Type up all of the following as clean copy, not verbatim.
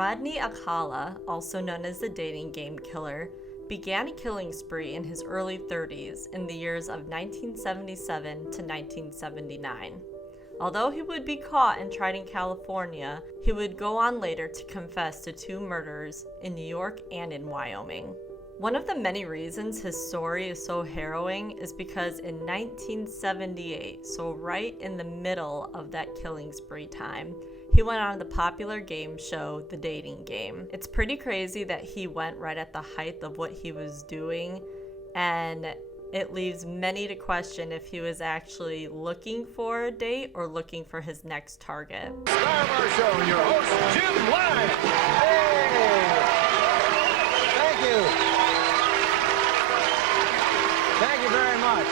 Rodney Alcala, also known as the dating game killer, began a killing spree in his early 30s in the years of 1977 to 1979. Although he would be caught and tried in California, he would go on later to confess to 2 murders in New York and in Wyoming. One of the many reasons his story is so harrowing is because in 1978, so right in the middle of that killing spree time, he went on the popular game show, The Dating Game. It's pretty crazy that he went right at the height of what he was doing, and it leaves many to question if he was actually looking for a date or looking for his next target. Star of our show, your host, Jim Lyons. Hey! Thank you. Thank you very much.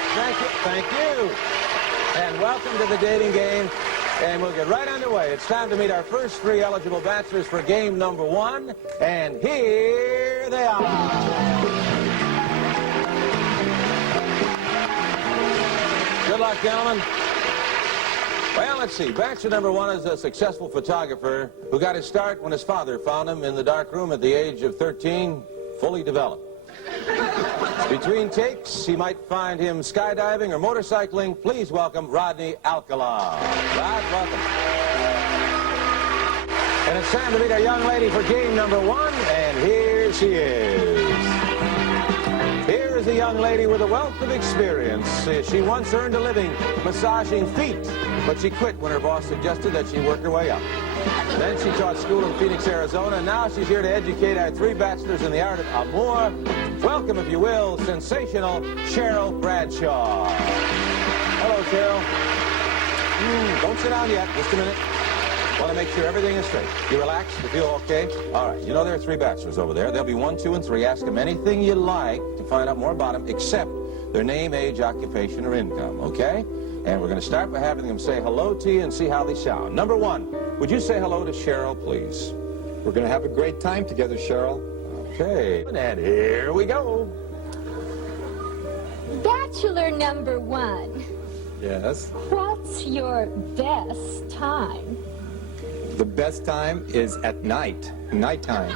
Thank you. And welcome to The Dating Game. And we'll get right underway. It's time to meet our first 3 eligible bachelors for game number 1. And here they are. Good luck, gentlemen. Well, let's see. Bachelor number 1 is a successful photographer who got his start when his father found him in the dark room at the age of 13, fully developed. Between takes, he might find him skydiving or motorcycling. Please welcome Rodney Alcala. Rod, welcome. And it's time to meet our young lady for game number 1, and here she is. Here is a young lady with a wealth of experience. She once earned a living massaging feet, but she quit when her boss suggested that she work her way up. Then she taught school in Phoenix, Arizona, and now she's here to educate our 3 bachelors in the art of amour. Welcome, if you will, sensational Cheryl Bradshaw. Hello, Cheryl. Don't sit down yet. Just a minute. Want to make sure everything is straight. You relaxed? You feel okay? All right. You know there are 3 bachelors over there. There'll be 1, 2, and 3. Ask them anything you like to find out more about them, except their name, age, occupation, or income, okay? And we're going to start by having them say hello to you and see how they sound. Number 1, would you say hello to Cheryl, please? We're going to have a great time together, Cheryl. Okay. And here we go. Bachelor number 1. Yes. What's your best time? The best time is at night, nighttime,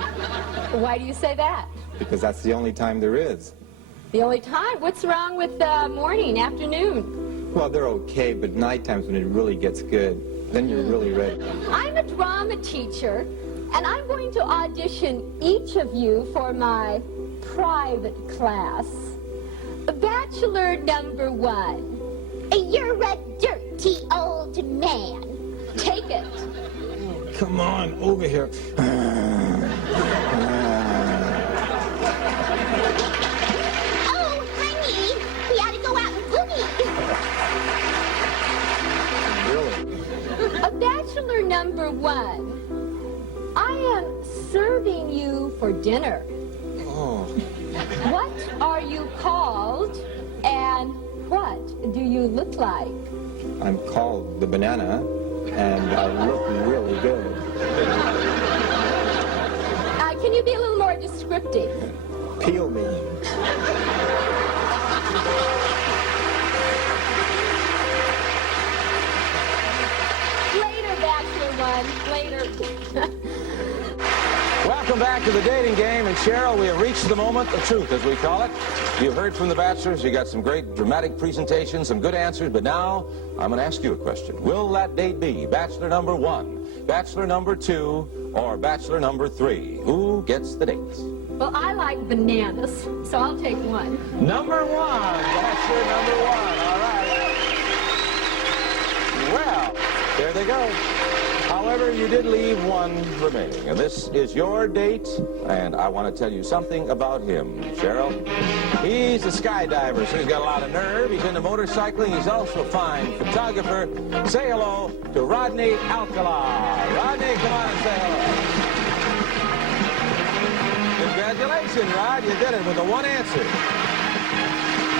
Why do you say that? because that's the only time there is. The only time? What's wrong with morning, afternoon? Well, they're okay, but nighttime's when it really gets good. Then you're really ready. I'm a drama teacher, and I'm going to audition each of you for my private class. Bachelor number 1. You're a dirty old man. Take it. Come on, over here. Oh, honey, we ought to go out and boogie. Really? Bachelor number 1. I am serving you for dinner. Oh, What are you called, and what do you look like? I'm called the banana, and I look really good. Can you be a little more descriptive? Peel me. Later, Bachelor 1, later. Welcome back to The Dating Game. And Cheryl, we have reached the moment of truth, as we call it. You've heard from the bachelors. You got some great dramatic presentations, some good answers. But now I'm going to ask you a question. Will that date be bachelor number 1, bachelor number 2, or bachelor number 3? Who gets the dates? Well, I like bananas, so I'll take 1. Number 1. Bachelor number 1. All right. Well, there they go. However, you did leave 1 remaining, and this is your date, and I want to tell you something about him, Cheryl. He's a skydiver, so he's got a lot of nerve. He's into motorcycling. He's also a fine photographer. Say hello to Rodney Alcala. Rodney, come on and say hello. Congratulations, Rod. You did it with the 1 answer.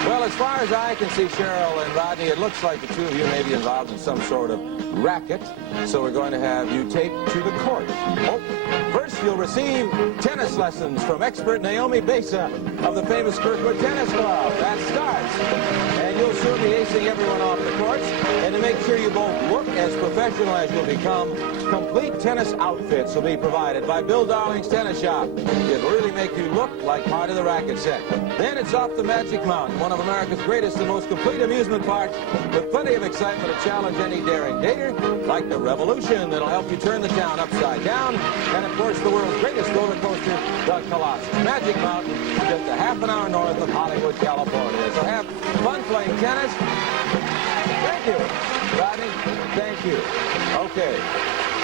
Well, as far as I can see, Cheryl and Rodney, it looks like the 2 of you may be involved in some sort of racket. So we're going to have you take to the court. Oh, first you'll receive tennis lessons from expert Naomi Besa of the famous Kirkwood Tennis Club. That starts. And you'll soon be acing everyone off the courts. And to make sure you both look as professional as you'll become, complete tennis outfits will be provided by Bill Darling's Tennis Shop. It'll really make you look like part of the racket set. Then it's off the Magic Mountain, one of America's greatest and most complete amusement parks, with plenty of excitement to challenge any daring dater, like the Revolution that'll help you turn the town upside down, and of course the world's greatest roller coaster, the Colossus. Magic Mountain, just a half an hour north of Hollywood, California. So have fun playing tennis. Thank you, Rodney. Thank you. Okay.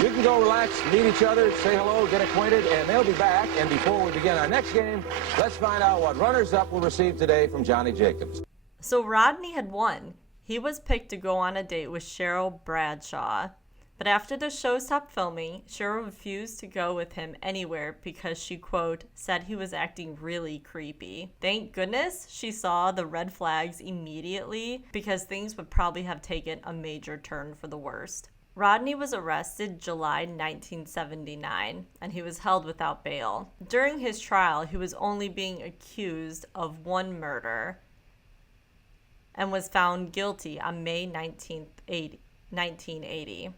You can go relax, meet each other, say hello, get acquainted, and they'll be back. And before we begin our next game, let's find out what runners-up will receive today from Johnny Jacobs. So Rodney had won. He was picked to go on a date with Cheryl Bradshaw. But after the show stopped filming, Cheryl refused to go with him anywhere because she, quote, said he was acting really creepy. Thank goodness she saw the red flags immediately, because things would probably have taken a major turn for the worst. Rodney was arrested July 1979, and he was held without bail. During his trial, he was only being accused of one murder and was found guilty on May 1980,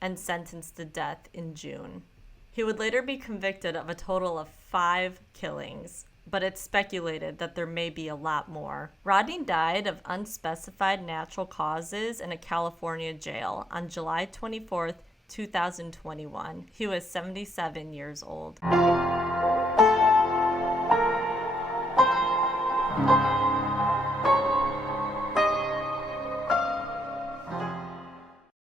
and sentenced to death in June. He would later be convicted of a total of 5 killings, but it's speculated that there may be a lot more. Rodney died of unspecified natural causes in a California jail on July 24th, 2021. He was 77 years old.